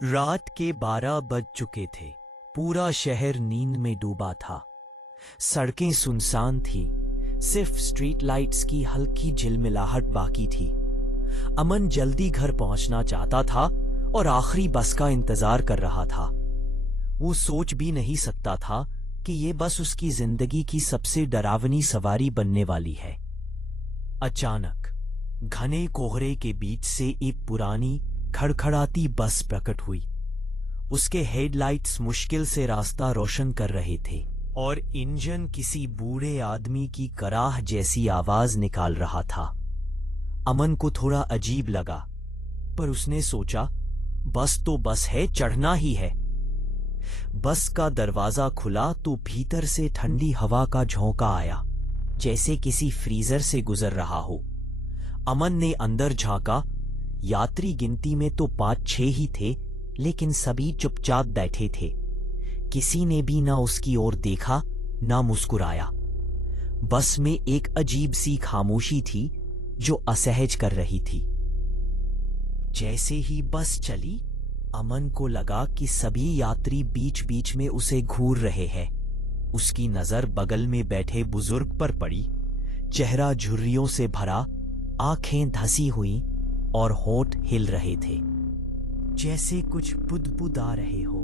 रात के 12 बज चुके थे। पूरा शहर नींद में डूबा था। सड़कें सुनसान थी, सिर्फ स्ट्रीट लाइट्स की हल्की झिलमिलाहट बाकी थी। अमन जल्दी घर पहुंचना चाहता था और आखिरी बस का इंतजार कर रहा था। वो सोच भी नहीं सकता था कि ये बस उसकी जिंदगी की सबसे डरावनी सवारी बनने वाली है। अचानक घने कोहरे के बीच से एक पुरानी खड़खड़ाती बस प्रकट हुई। उसके हेडलाइट्स मुश्किल से रास्ता रोशन कर रहे थे और इंजन किसी बूढ़े आदमी की कराह जैसी आवाज निकाल रहा था। अमन को थोड़ा अजीब लगा, पर उसने सोचा बस तो बस है, चढ़ना ही है। बस का दरवाजा खुला तो भीतर से ठंडी हवा का झोंका आया, जैसे किसी फ्रीजर से गुजर रहा हो। अमन ने अंदर झांका। यात्री गिनती में तो 5-6 ही थे, लेकिन सभी चुपचाप बैठे थे। किसी ने भी ना उसकी ओर देखा, ना मुस्कुराया। बस में एक अजीब सी खामोशी थी जो असहज कर रही थी। जैसे ही बस चली, अमन को लगा कि सभी यात्री बीच बीच में उसे घूर रहे हैं। उसकी नजर बगल में बैठे बुजुर्ग पर पड़ी। चेहरा झुर्रियों से भरा, आंखें धसी हुई और होंठ हिल रहे थे, जैसे कुछ बुदबुद आ रहे हो।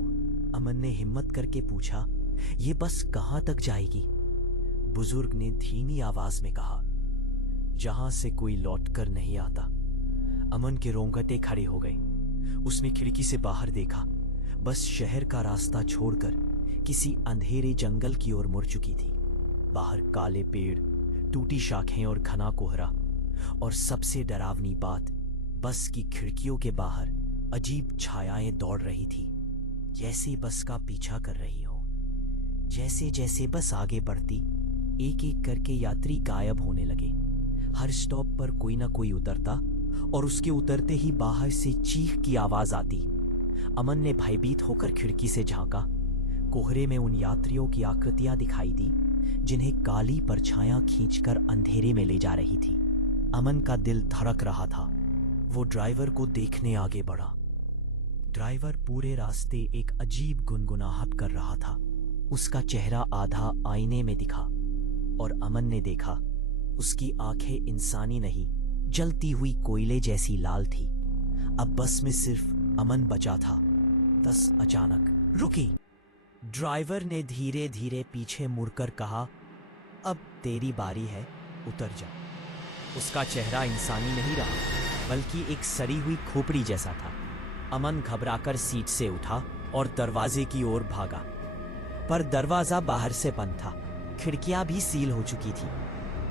अमन ने हिम्मत करके पूछा, ये बस कहां तक जाएगी? बुजुर्ग ने धीमी आवाज में कहा, जहां से कोई लौटकर नहीं आता। अमन के रोंगटे खड़े हो गए। उसने खिड़की से बाहर देखा। बस शहर का रास्ता छोड़कर किसी अंधेरे जंगल की ओर मुड़ चुकी थी। बाहर काले पेड़, टूटी शाखें और घना कोहरा, और सबसे डरावनी बात, बस की खिड़कियों के बाहर अजीब छायाएं दौड़ रही थी, जैसे बस का पीछा कर रही हो। जैसे जैसे बस आगे बढ़ती, एक एक करके यात्री गायब होने लगे। हर स्टॉप पर कोई ना कोई उतरता और उसके उतरते ही बाहर से चीख की आवाज आती। अमन ने भयभीत होकर खिड़की से झांका। कोहरे में उन यात्रियों की आकृतियां दिखाई दी, जिन्हें काली परछायां खींचकर अंधेरे में ले जा रही थी। अमन का दिल धड़क रहा था। वो ड्राइवर को देखने आगे बढ़ा। ड्राइवर पूरे रास्ते एक अजीब गुनगुनाहट कर रहा था। उसका चेहरा आधा आईने में दिखा और अमन ने देखा उसकी आंखें इंसानी नहीं, जलती हुई कोयले जैसी लाल थी। अब बस में सिर्फ अमन बचा था। बस अचानक रुकी। ड्राइवर ने धीरे धीरे पीछे मुड़कर कहा, अब तेरी बारी है, उतर जा। उसका चेहरा इंसानी नहीं रहा, बल्कि एक सड़ी हुई खोपड़ी जैसा था। अमन घबराकर सीट से उठा और दरवाजे की ओर भागा, पर दरवाजा बाहर से बंद था। खिड़कियां भी सील हो चुकी थी।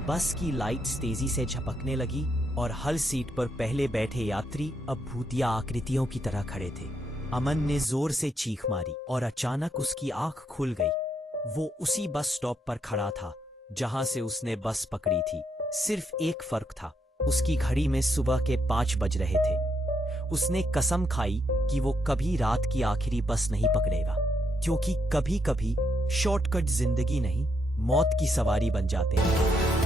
बस की लाइट्स तेजी से झपकने लगी और हर सीट पर पहले बैठे यात्री अब भूतिया आकृतियों की तरह खड़े थे। अमन ने जोर से चीख मारी और अचानक उसकी आंख खुल गई। वो उसी बस स्टॉप पर खड़ा था जहां से उसने बस पकड़ी थी। सिर्फ एक फर्क था, उसकी घड़ी में सुबह के 5 बज रहे थे। उसने कसम खाई कि वो कभी रात की आखिरी बस नहीं पकड़ेगा, क्योंकि कभी कभी शॉर्टकट जिंदगी नहीं, मौत की सवारी बन जाते हैं।